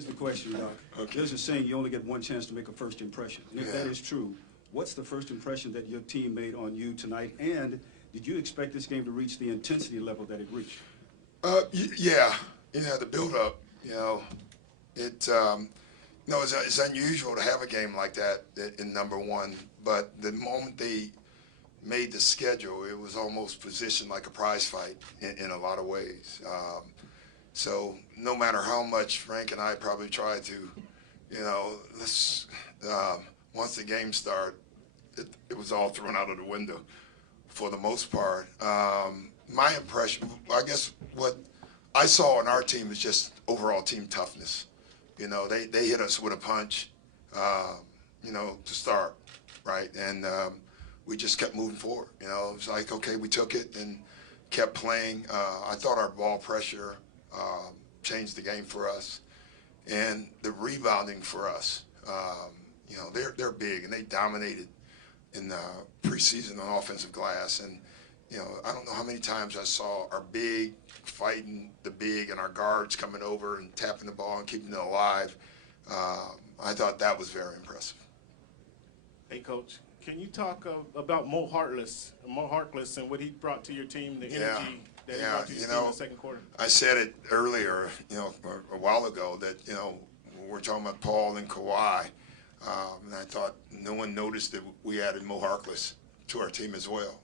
Here's the question, Doc. Okay. There's a saying you only get one chance to make a first impression. And if Yeah. that is true, what's the first impression that your team made on you tonight? And did you expect this game to reach the intensity level that it reached? Yeah. The build-up, it's unusual to have a game like that in number one. But the moment they made the schedule, it was almost positioned like a prize fight in a lot of ways. So no matter how much Frank and I probably tried to, once the game started, it was all thrown out of the window for the most part. My impression, I guess what I saw in our team is just overall team toughness. They hit us with a punch, to start, right? And we just kept moving forward. It was like, okay, we took it and kept playing. I thought our ball pressure changed the game for us, and the rebounding for us. They're big and they dominated in the preseason on offensive glass. And I don't know how many times I saw our big fighting the big and our guards coming over and tapping the ball and keeping it alive. I thought that was very impressive. Hey, Coach, can you talk about Mo Harkless and what he brought to your team, the energy that he brought to your team in the second quarter? I said it earlier, a while ago that, we're talking about Paul and Kawhi, and I thought no one noticed that we added Mo Harkless to our team as well.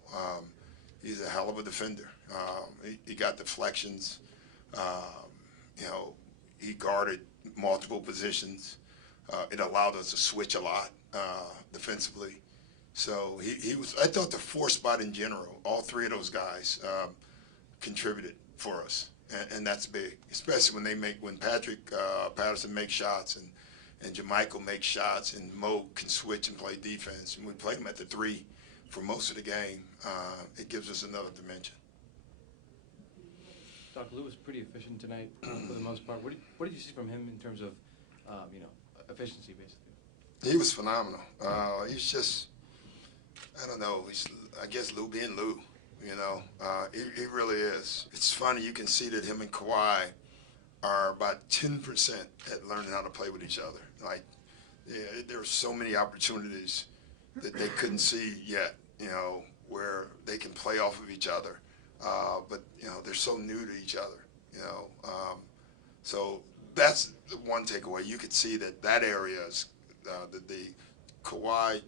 He's a hell of a defender. He got deflections. He guarded multiple positions. It allowed us to switch a lot defensively. So he was. I thought the four spot in general, all three of those guys contributed for us, and that's big, especially when Patrick Patterson makes shots and JaMychal makes shots and Mo can switch and play defense. And we played him at the three for most of the game. It gives us another dimension. Doc, Lou was pretty efficient tonight for the most part. What did you see from him in terms of, efficiency, basically? He was phenomenal. He's just, I don't know. I guess Lou being Lou, he really is. It's funny. You can see that him and Kawhi are about 10% at learning how to play with each other. There were so many opportunities that they couldn't see yet, where they can play off of each other. But, they're so new to each other, So that's the one takeaway. You could see that area is the Kawhi,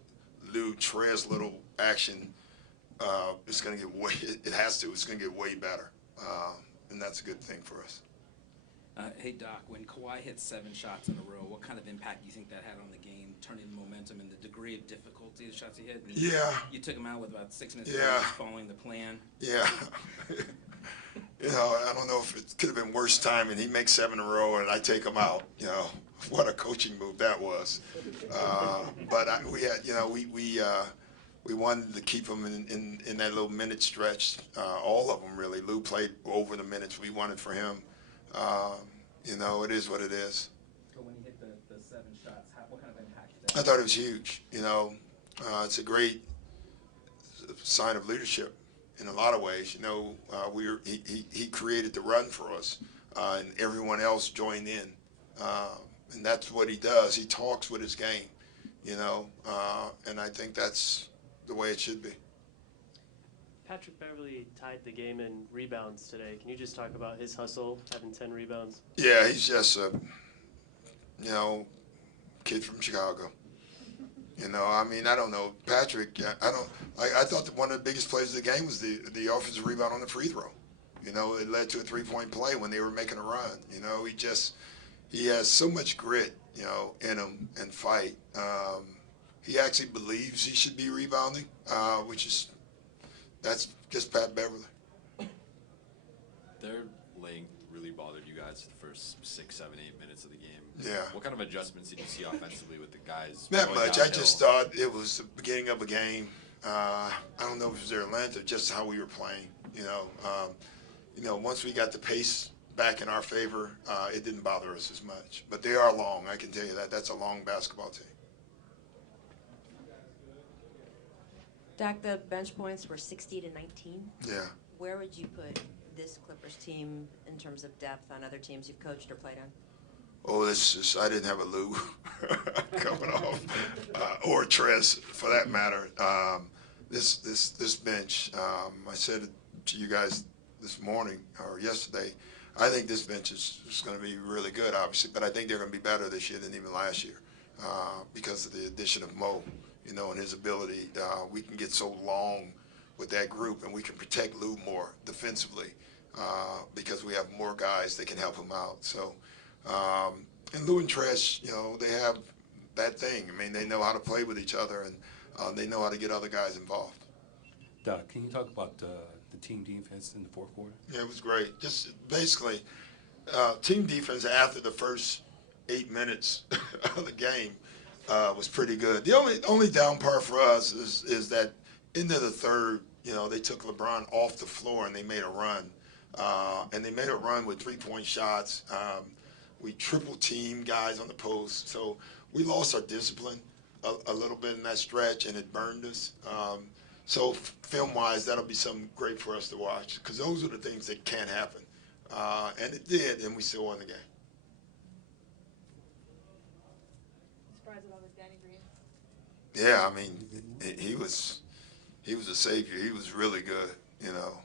Lou, Trez little action is going to get it's going to get way better. And that's a good thing for us. Hey, Doc, when Kawhi hit 7 shots in a row, what kind of impact do you think that had on the game, turning the momentum and the degree of difficulty of the shots he hit? And yeah. You took him out with about 6 minutes following the plan. Yeah. I don't know if it could have been worse timing. He makes 7 in a row, and I take him out. What a coaching move that was. But we wanted to keep him in that little minute stretch. All of them, really. Lou played over the minutes we wanted for him. It is what it is. So when he hit the 7 shots, what kind of impact did that I thought it was huge. It's a great sign of leadership in a lot of ways. He created the run for us, and everyone else joined in. And that's what he does. He talks with his game, and I think that's the way it should be. Patrick Beverley tied the game in rebounds today. Can you just talk about his hustle, having 10 rebounds? Yeah, he's just a, kid from Chicago. I don't know. Patrick, I thought that one of the biggest plays of the game was the offensive rebound on the free throw. It led to a 3-point play when they were making a run. He has so much grit, in him and fight. He actually believes he should be rebounding, that's just Pat Beverley. Their length really bothered you guys the first 6, 7, 8 minutes of the game. Yeah. What kind of adjustments did you see offensively with the guys? Not much. Downhill? I just thought it was the beginning of a game. I don't know if it was their length or just how we were playing. Once we got the pace back in our favor, it didn't bother us as much. But they are long. I can tell you that. That's a long basketball team. Doc, the bench points were 60 to 19. Yeah. Where would you put this Clippers team in terms of depth on other teams you've coached or played on? oh, I didn't have a Lou coming off, or Trez for that matter. This bench, I said it to you guys this morning or yesterday, I think this bench is going to be really good, obviously, but I think they're going to be better this year than even last year because of the addition of Mo, you know, and his ability. We can get so long with that group, and we can protect Lou more defensively because we have more guys that can help him out. So, and Lou and Trez, you know, they have that thing. I mean, they know how to play with each other, and they know how to get other guys involved. Doc, can you talk about the team defense in the fourth quarter? Yeah, it was great. Just basically, team defense after the first 8 minutes of the game was pretty good. The only down part for us is that into the third, you know, they took LeBron off the floor and they made a run. And they made a run with 3-point shots. We triple team guys on the post. So we lost our discipline a little bit in that stretch, and it burned us. So film-wise, that'll be something great for us to watch because those are the things that can't happen. And it did, and we still won the game. Surprised about with Danny Green. Yeah, I mean, he was a savior. He was really good, you know.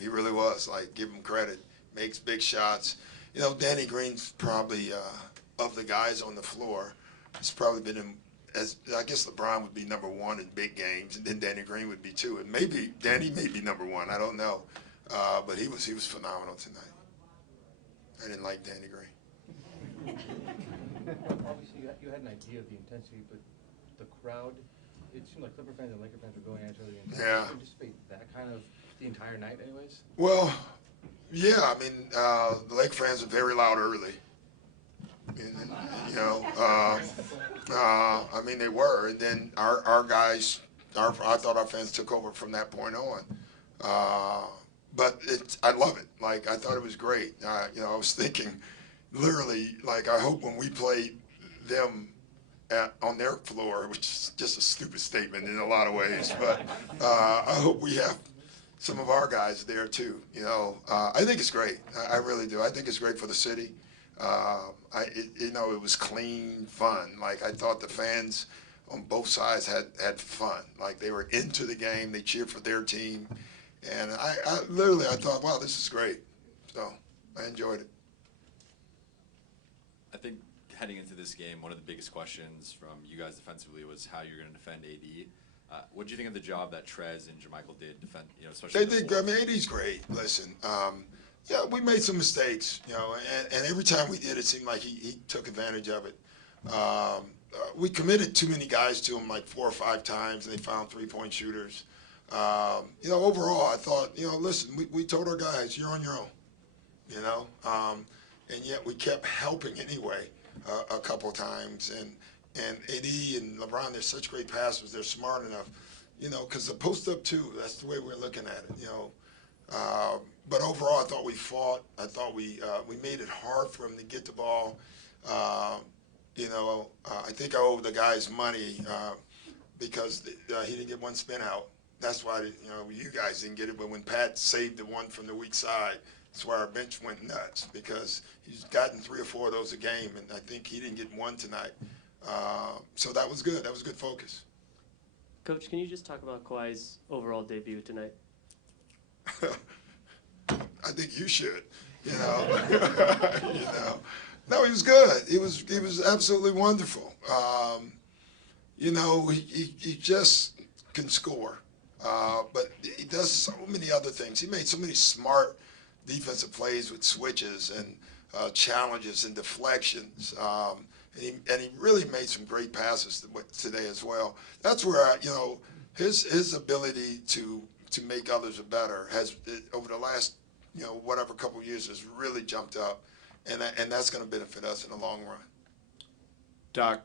He really was. Like, give him credit. Makes big shots. You know, Danny Green's probably, of the guys on the floor, he's probably been in, as I guess LeBron would be number one in big games, and then Danny Green would be two. And maybe Danny may be number one. I don't know. But he was phenomenal tonight. I didn't like Danny Green. Obviously, you had an idea of the intensity, but the crowd, it seemed like Clipper fans and Laker fans were going at each other. Yeah. Did you anticipate that kind of the entire night anyways? Well, yeah, I mean, the Lake fans were very loud early. And, you know, I mean, they were. And then our guys, I thought our fans took over from that point on. But I love it. Like, I thought it was great. You know, I was thinking, literally, like, I hope when we play them on their floor, which is just a stupid statement in a lot of ways, but I hope we have some of our guys there too. You know, I think it's great. I really do. I think it's great for the city. You know, it was clean, fun. Like, I thought the fans on both sides had fun. Like, they were into the game. They cheered for their team. And I thought, wow, this is great. So I enjoyed it. I think heading into this game, one of the biggest questions from you guys defensively was how you're going to defend AD. What do you think of the job that Trez and JaMychal did defend? You know, especially they did. I mean, AD's great. Listen, yeah, we made some mistakes, you know, and every time we did, it seemed like he took advantage of it. We committed too many guys to him, like 4 or 5 times, and they found 3-point shooters. You know, overall, I thought, you know, listen, we told our guys, you're on your own, you know, and yet we kept helping anyway a couple of times. And AD and LeBron, they're such great passers. They're smart enough, you know, because the post up too, that's the way we're looking at it, you know. But overall, I thought we fought. I thought we made it hard for him to get the ball. You know, I think I owe the guys money because he didn't get one spin out. That's why, you know, you guys didn't get it. But when Pat saved the one from the weak side, that's why our bench went nuts because he's gotten 3 or 4 of those a game, and I think he didn't get one tonight. So that was good. That was good focus. Coach, can you just talk about Kawhi's overall debut tonight? I think you should. You know, you know. No, he was good. He was absolutely wonderful. You know, he just can score, but he does so many other things. He made so many smart defensive plays with switches and challenges and deflections. And he really made some great passes today as well. That's where you know, his ability to make others better has over the last, you know, whatever couple of years has really jumped up, and that's going to benefit us in the long run. Doc,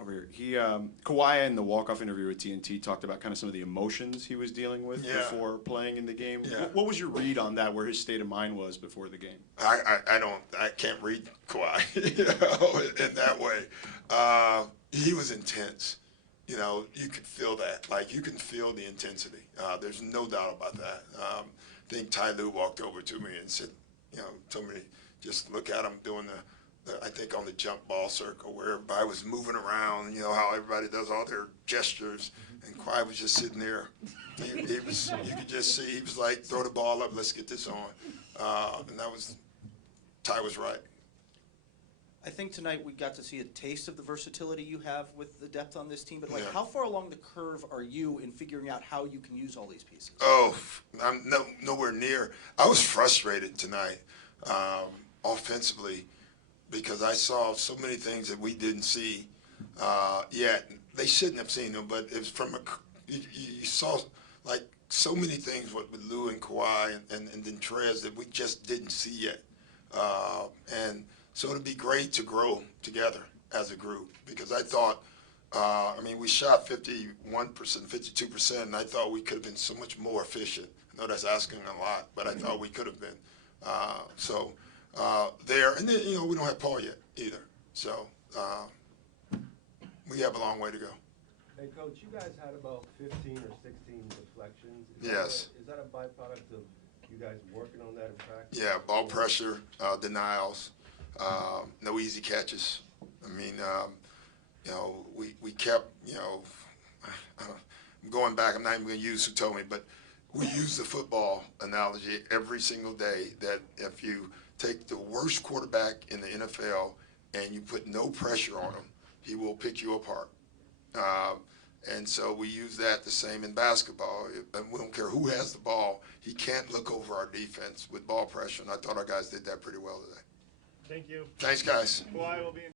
over here, Kawhi in the walk-off interview with TNT talked about kind of some of the emotions he was dealing with before playing in the game. Yeah. What was your read on that, where his state of mind was before the game? I can't read Kawhi, you know, in that way. He was intense. You know, you could feel that. Like, you can feel the intensity. There's no doubt about that. I think Ty Lue walked over to me and said, you know, told me to just look at him doing I think on the jump ball circle where everybody was moving around, you know how everybody does all their gestures, and Kawhi was just sitting there. He was, you could just see, he was like, throw the ball up, let's get this on. And that was, Ty was right. I think tonight we got to see a taste of the versatility you have with the depth on this team, but like, Yeah. how far along the curve are you in figuring out how you can use all these pieces? Oh, I'm nowhere near. I was frustrated tonight offensively because I saw so many things that we didn't see yet. They shouldn't have seen them, but it's from you saw like so many things with Lou and Kawhi and then Trez that we just didn't see yet. And so it'd be great to grow together as a group because I thought, I mean, we shot 51%, 52%, and I thought we could have been so much more efficient. I know that's asking a lot, but I thought we could have been. There, and then, you know, we don't have Paul yet either. So we have a long way to go. Hey, Coach, you guys had about 15 or 16 deflections. Yes. Is that a byproduct of you guys working on that in practice? Yeah, ball pressure, denials, no easy catches. I mean, you know, we kept, you know, I'm going back, I'm not even going to use who told me, but we use the football analogy every single day that if you take the worst quarterback in the NFL and you put no pressure on him, he will pick you apart. And so we use that the same in basketball. And we don't care who has the ball. He can't look over our defense with ball pressure, and I thought our guys did that pretty well today. Thank you. Thanks, guys. Kawhi will be in